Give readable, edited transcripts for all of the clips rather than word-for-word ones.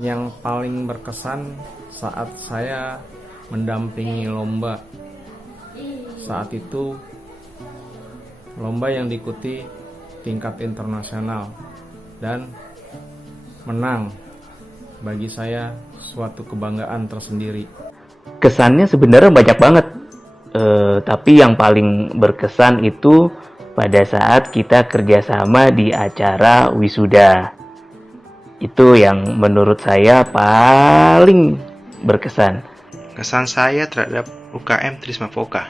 Yang paling berkesan saat saya mendampingi lomba. Saat itu lomba yang diikuti tingkat internasional dan menang. Bagi saya suatu kebanggaan tersendiri. Kesannya sebenarnya banyak banget. Tapi yang paling berkesan itu pada saat kita kerjasama di acara wisuda. Itu yang menurut saya paling berkesan. Kesan saya terhadap UKM Trisma Voka.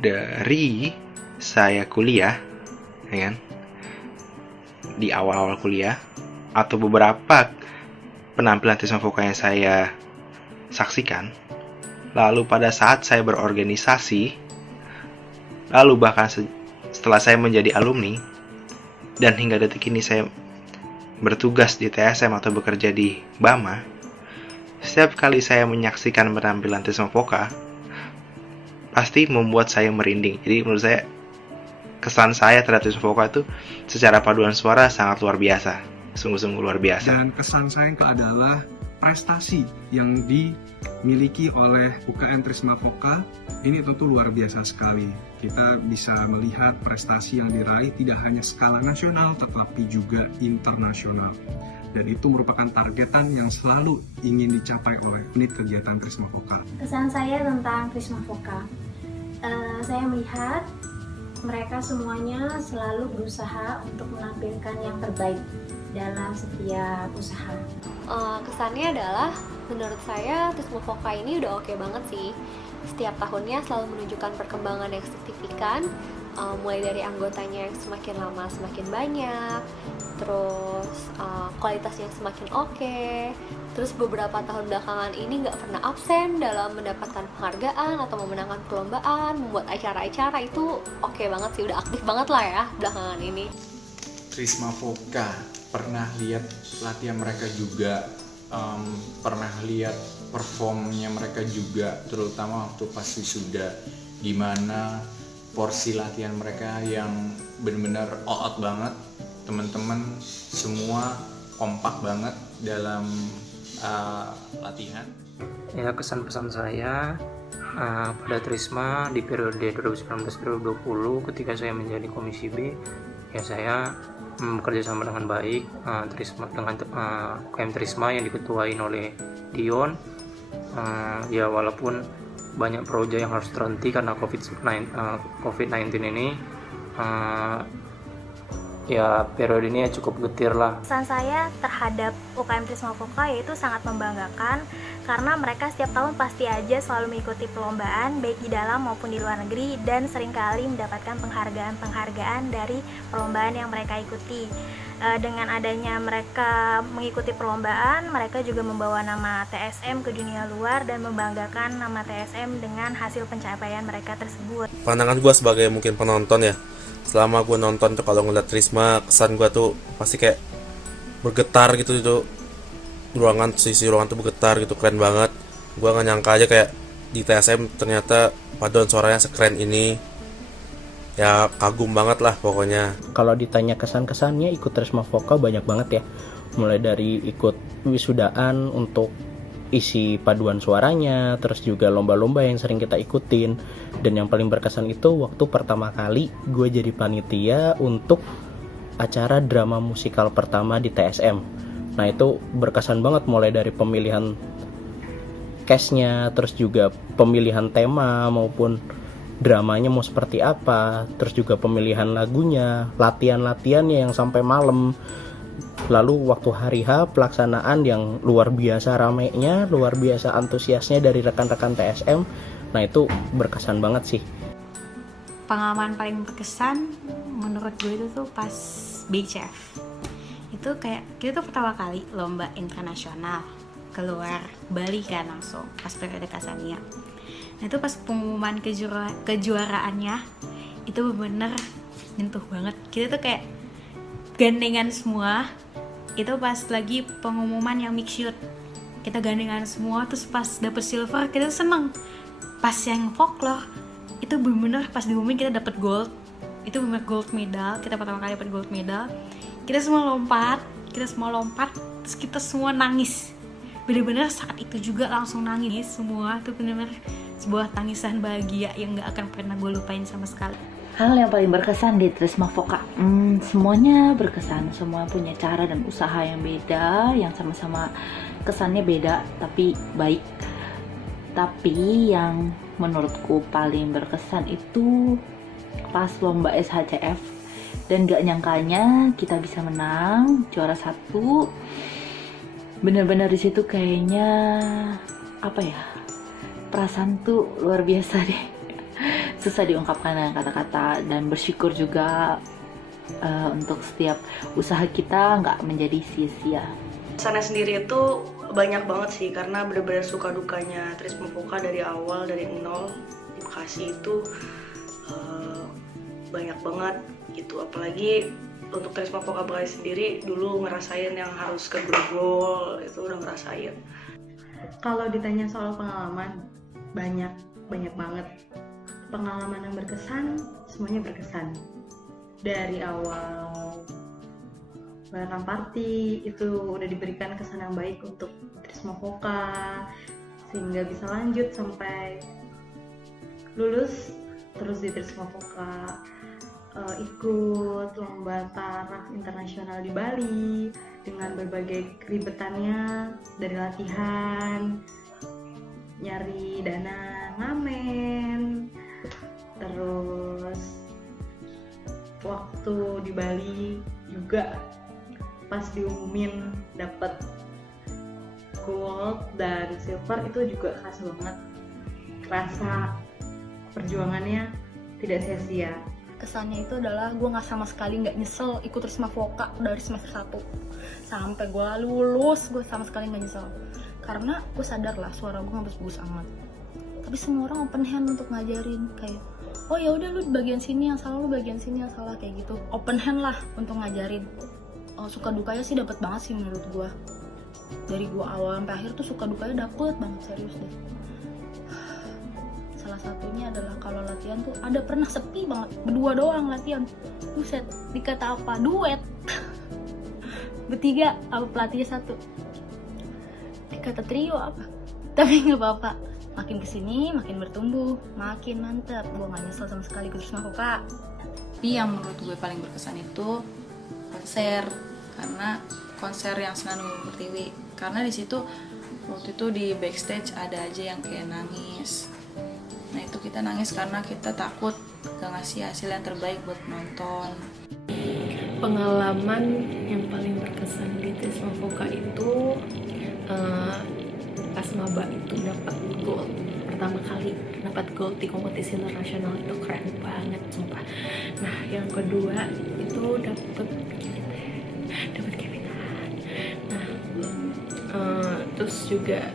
Dari saya kuliah, ya kan? Di awal-awal kuliah atau beberapa penampilan Trisma Voka yang saya saksikan, lalu pada saat saya berorganisasi, lalu bahkan setelah saya menjadi alumni, dan hingga detik ini saya bertugas di TSM atau bekerja di Bama, setiap kali saya menyaksikan penampilan Trisma Voka, pasti membuat saya merinding. Jadi menurut saya, kesan saya terhadap Trisma Voka itu secara paduan suara sangat luar biasa. Sungguh-sungguh luar biasa. Dan kesan saya itu adalah prestasi yang dimiliki oleh UKM Trisma Voka ini tentu luar biasa sekali. Kita bisa melihat prestasi yang diraih tidak hanya skala nasional tetapi juga internasional. Dan itu merupakan targetan yang selalu ingin dicapai oleh unit kegiatan Trisma Voka. Kesan saya tentang Trisma Voka, saya melihat mereka semuanya selalu berusaha untuk menampilkan yang terbaik dalam setiap usaha. Kesannya adalah menurut saya Trisma Voka ini udah oke banget sih. Setiap tahunnya selalu menunjukkan perkembangan yang signifikan, mulai dari anggotanya yang semakin lama semakin banyak, terus kualitasnya yang semakin oke, terus beberapa tahun belakangan ini nggak pernah absen dalam mendapatkan penghargaan atau memenangkan perlombaan, membuat acara-acara itu oke banget sih, udah aktif banget lah ya belakangan ini. Trisma Voka, pernah lihat latihan mereka juga, pernah lihat performnya mereka juga, terutama waktu pas wisuda, gimana porsi latihan mereka yang benar-benar all out banget, teman-teman semua kompak banget dalam latihan. Ya, kesan-pesan saya pada Trisma di periode 2019-2020 ketika saya menjadi Komisi B, ya saya bekerja sama dengan baik Trisma dengan UKM Trisma yang diketuain oleh Dion. Ya walaupun banyak proyek yang harus terhenti karena COVID-19 ini, ya periode ini cukup getir lah. Pesan saya terhadap UKM Trisma Voka yaitu sangat membanggakan karena mereka setiap tahun pasti aja selalu mengikuti perlombaan baik di dalam maupun di luar negeri dan seringkali mendapatkan penghargaan-penghargaan dari perlombaan yang mereka ikuti. Dengan adanya mereka mengikuti perlombaan, mereka juga membawa nama TSM ke dunia luar dan membanggakan nama TSM dengan hasil pencapaian mereka tersebut. Pandangan gue sebagai mungkin penonton ya, selama gue nonton tuh kalau ngeliat Trisma, kesan gue tuh pasti kayak bergetar gitu, itu sisi ruangan tuh bergetar gitu, keren banget. Gue gak nyangka aja kayak di TSM ternyata paduan suaranya sekeren ini. Ya kagum banget lah pokoknya. Kalau ditanya kesan-kesannya ikut Trisma Voka banyak banget ya. Mulai dari ikut wisudaan untuk isi paduan suaranya, terus juga lomba-lomba yang sering kita ikutin. Dan yang paling berkesan itu waktu pertama kali gue jadi panitia untuk acara drama musikal pertama di TSM. Nah itu berkesan banget, mulai dari pemilihan cast-nya, terus juga pemilihan tema maupun dramanya mau seperti apa, terus juga pemilihan lagunya, latihan-latihannya yang sampai malam. Lalu waktu hari H pelaksanaan yang luar biasa ramainya, luar biasa antusiasnya dari rekan-rekan TSM. Nah itu berkesan banget sih. Pengalaman paling berkesan menurut gue itu tuh pas BCF. Itu kayak kita tuh pertama kali lomba internasional keluar Bali kan, langsung pas periode Kasania. Nah itu pas pengumuman kejuaraannya itu bener-bener nyentuh banget. Kita tuh kayak gandengan semua. Itu pas lagi pengumuman yang mix shoot, kita gandengan semua. Terus pas dapet silver kita tuh seneng. Pas yang folklore itu bener-bener pas diumumin kita dapet gold. Itu bener gold medal. Kita pertama kali dapet gold medal. Kita semua lompat, kita semua lompat, terus kita semua nangis. Bener-bener saat itu juga langsung nangis semua, tuh bener-bener sebuah tangisan bahagia yang gak akan pernah gue lupain sama sekali. Hal yang paling berkesan di Trisma Foka, semuanya berkesan, semua punya cara dan usaha yang beda, yang sama-sama kesannya beda tapi baik. Tapi yang menurutku paling berkesan itu pas lomba SHCF, dan gak nyangkanya kita bisa menang juara 1. Bener-bener di situ kayaknya apa ya, perasaan tuh luar biasa deh. Susah diungkapkan dengan kata-kata, dan bersyukur juga untuk setiap usaha kita nggak menjadi sia-sia. Kesannya sendiri itu banyak banget sih, karena benar-benar suka dukanya Trisma Foka dari awal, dari nol di Bekasi itu banyak banget gitu. Apalagi untuk Trisma Foka Bekasi sendiri dulu ngerasain yang harus ke Grogol, itu udah ngerasain. Kalau ditanya soal pengalaman, banyak banget. Pengalaman yang berkesan, semuanya berkesan. Dari awal welcome party itu udah diberikan kesan yang baik untuk Trisma Foka, sehingga bisa lanjut sampai lulus terus di Trisma Foka, ikut lomba taraf internasional di Bali dengan berbagai keribetannya, dari latihan, nyari dana ngamen, terus waktu di Bali juga pas diumumin dapet gold dan silver, itu juga khas banget, kerasa perjuangannya tidak sia-sia. Kesannya itu adalah gue nggak sama sekali nggak nyesel ikut Trisma Foka dari semester 1 sampai gue lulus. Gue sama sekali nggak nyesel, karena gue sadar lah suara gue nggak bagus amat, tapi semua orang open hand untuk ngajarin, kayak oh ya udah lu di bagian sini yang salah, lu bagian sini yang salah, kayak gitu. Open hand lah untuk ngajarin. Suka dukanya sih dapet banget sih menurut gue. Dari gue awal sampai akhir tuh suka dukanya dapet banget, serius deh. Salah satunya adalah kalau latihan tuh ada pernah sepi banget, berdua doang latihan. Buset, dikata apa? Duet. Bertiga, apa pelatihnya 1. Dikata trio apa? Tapi nggak apa-apa. Makin kesini, makin bertumbuh, makin mantep. Gue nggak nyesel sama sekali ikut Trisma Foka. Tapi yang menurut gue paling berkesan itu konser, karena konser yang Senandung Pertiwi. Karena di situ waktu itu di backstage ada aja yang kayak nangis. Nah itu kita nangis karena kita takut gak ngasih hasil yang terbaik buat nonton. Pengalaman yang paling berkesan di Trisma Foka itu pas maba itu dapat gold pertama kali, dapat gold di kompetisi internasional, itu keren banget sumpah. Nah yang kedua itu dapat kemenangan. Nah terus juga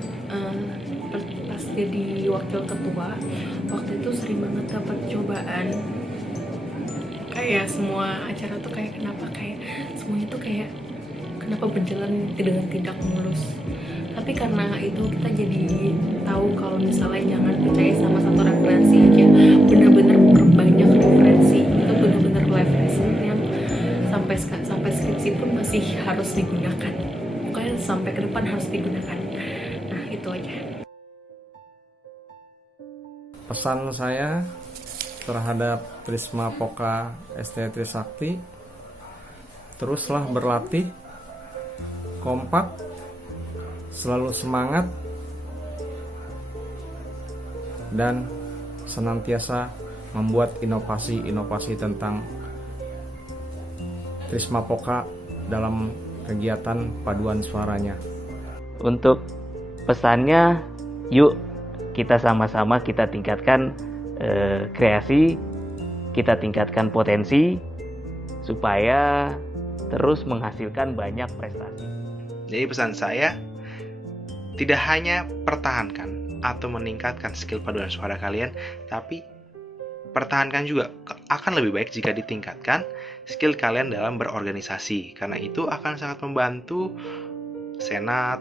pas jadi wakil ketua waktu itu sering banget dapat cobaan, kayak semua acara tuh kayak kenapa kayak semuanya tuh kayak kenapa berjalan dengan tidak mulus. Tapi karena itu kita jadi tahu kalau misalnya jangan percaya sama satu referensi aja, benar-benar perbanyak referensi, itu benar-benar live lesson yang sampai skripsi pun masih harus digunakan, pokoknya sampai ke depan harus digunakan. Nah itu aja. Pesan saya terhadap Trisma Foka ST Trisakti, teruslah berlatih, kompak, selalu semangat, dan senantiasa membuat inovasi-inovasi tentang Trisma Foka dalam kegiatan paduan suaranya. Untuk pesannya, yuk kita sama-sama kita tingkatkan kreasi, kita tingkatkan potensi supaya terus menghasilkan banyak prestasi. Jadi pesan saya, tidak hanya pertahankan atau meningkatkan skill paduan suara kalian, tapi pertahankan juga. Akan lebih baik jika ditingkatkan skill kalian dalam berorganisasi, karena itu akan sangat membantu Senat,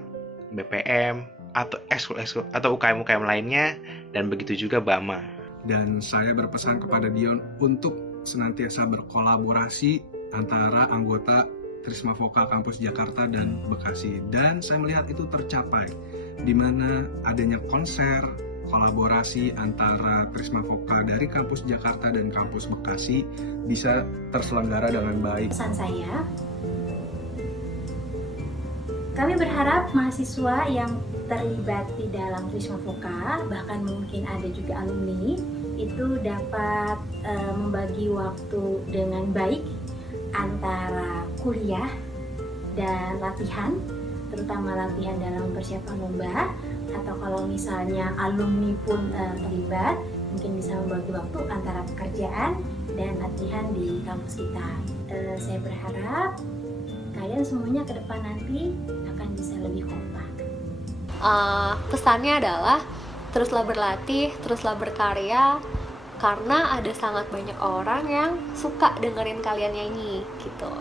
BPM, atau ekskul atau UKM-UKM lainnya, dan begitu juga BAMA. Dan saya berpesan kepada Dion untuk senantiasa berkolaborasi antara anggota Trisma Voka kampus Jakarta dan Bekasi, dan saya melihat itu tercapai di mana adanya konser kolaborasi antara Trisma Voka dari kampus Jakarta dan kampus Bekasi bisa terselenggara dengan baik. Pesan saya, kami berharap mahasiswa yang terlibat di dalam Trisma Voka, bahkan mungkin ada juga alumni, itu dapat membagi waktu dengan baik antara kuliah dan latihan, terutama latihan dalam persiapan lomba, atau kalau misalnya alumni pun terlibat, mungkin bisa membagi waktu antara pekerjaan dan latihan di kampus kita. Saya berharap kalian semuanya ke depan nanti akan bisa lebih kompak. Pesannya adalah teruslah berlatih, teruslah berkarya, karena ada sangat banyak orang yang suka dengerin kalian nyanyi gitu.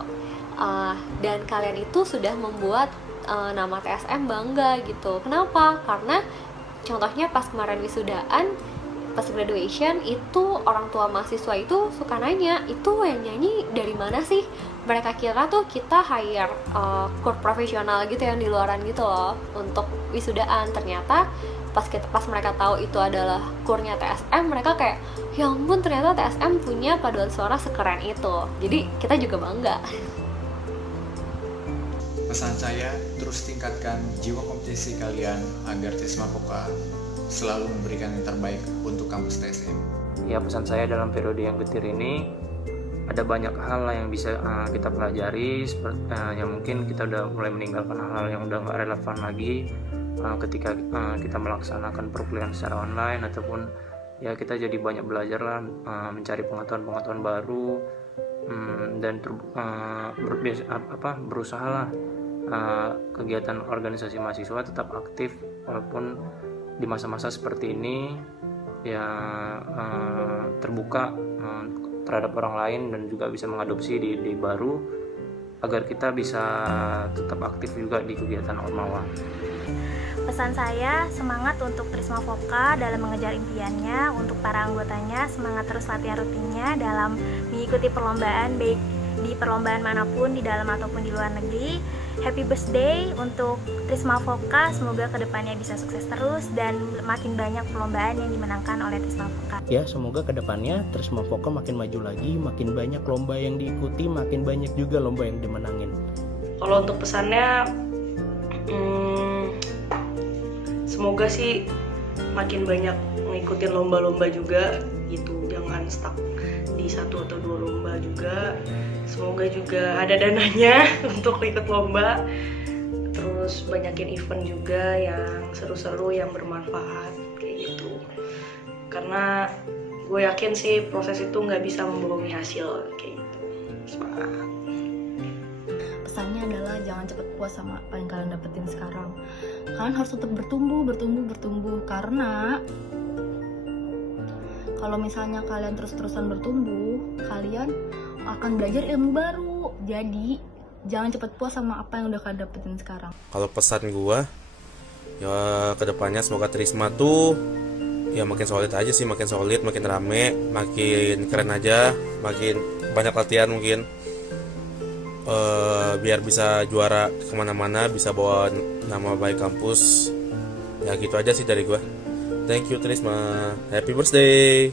Dan kalian itu sudah membuat nama TSM bangga gitu. Kenapa? Karena contohnya pas kemarin wisudaan, pas graduation, itu orang tua mahasiswa itu suka nanya, itu yang nyanyi dari mana sih? Mereka kira tuh kita hire court profesional gitu yang di luaran gitu loh untuk wisudaan. Ternyata pas mereka tahu itu adalah kurnya TSM, mereka kayak, ya ampun ternyata TSM punya paduan suara sekeren itu. Jadi kita juga bangga. Pesan saya, terus tingkatkan jiwa kompetisi kalian agar Trisma Voka selalu memberikan yang terbaik untuk kampus TSM. Ya, pesan saya dalam periode yang getir ini, ada banyak hal yang bisa kita pelajari, yang mungkin kita udah mulai meninggalkan hal-hal yang udah nggak relevan lagi ketika kita melaksanakan perkuliahan secara online, ataupun ya kita jadi banyak belajar lah, mencari pengetahuan-pengetahuan baru, dan berusaha lah kegiatan organisasi mahasiswa tetap aktif walaupun di masa-masa seperti ini ya terbuka terhadap orang lain dan juga bisa mengadopsi ide baru agar kita bisa tetap aktif juga di kegiatan Ormawa. Pesan saya, semangat untuk Trisma Voka dalam mengejar impiannya. Untuk para anggotanya, semangat terus latihan rutinnya dalam mengikuti perlombaan, baik di perlombaan manapun, di dalam ataupun di luar negeri. Happy birthday untuk Trisma Voka, semoga kedepannya bisa sukses terus dan makin banyak perlombaan yang dimenangkan oleh Trisma Voka. Ya, semoga kedepannya Trisma Voka makin maju lagi, makin banyak lomba yang diikuti, makin banyak juga lomba yang dimenangin. Kalau untuk pesannya, semoga sih makin banyak ngikutin lomba-lomba juga gitu, jangan stuck di 1 atau 2 lomba juga. Semoga juga ada dananya untuk ikut lomba, terus banyakin event juga yang seru-seru, yang bermanfaat kayak gitu. Karena gue yakin sih proses itu nggak bisa membohongi hasil kayak gitu. Semangat. Pesannya adalah jangan cepet puas sama apa yang kalian dapetin sekarang. Kalian harus tetap bertumbuh karena kalau misalnya kalian terus-terusan bertumbuh, kalian akan belajar ilmu baru. Jadi jangan cepet puas sama apa yang udah kalian dapetin sekarang. Kalau pesan gua, ya kedepannya semoga Trisma tuh ya makin solid aja sih, makin solid, makin rame, makin keren aja, makin banyak latihan mungkin. Biar bisa juara kemana-mana, bisa bawa nama baik kampus. Ya gitu aja sih dari gua. Thank you Trisma, happy birthday.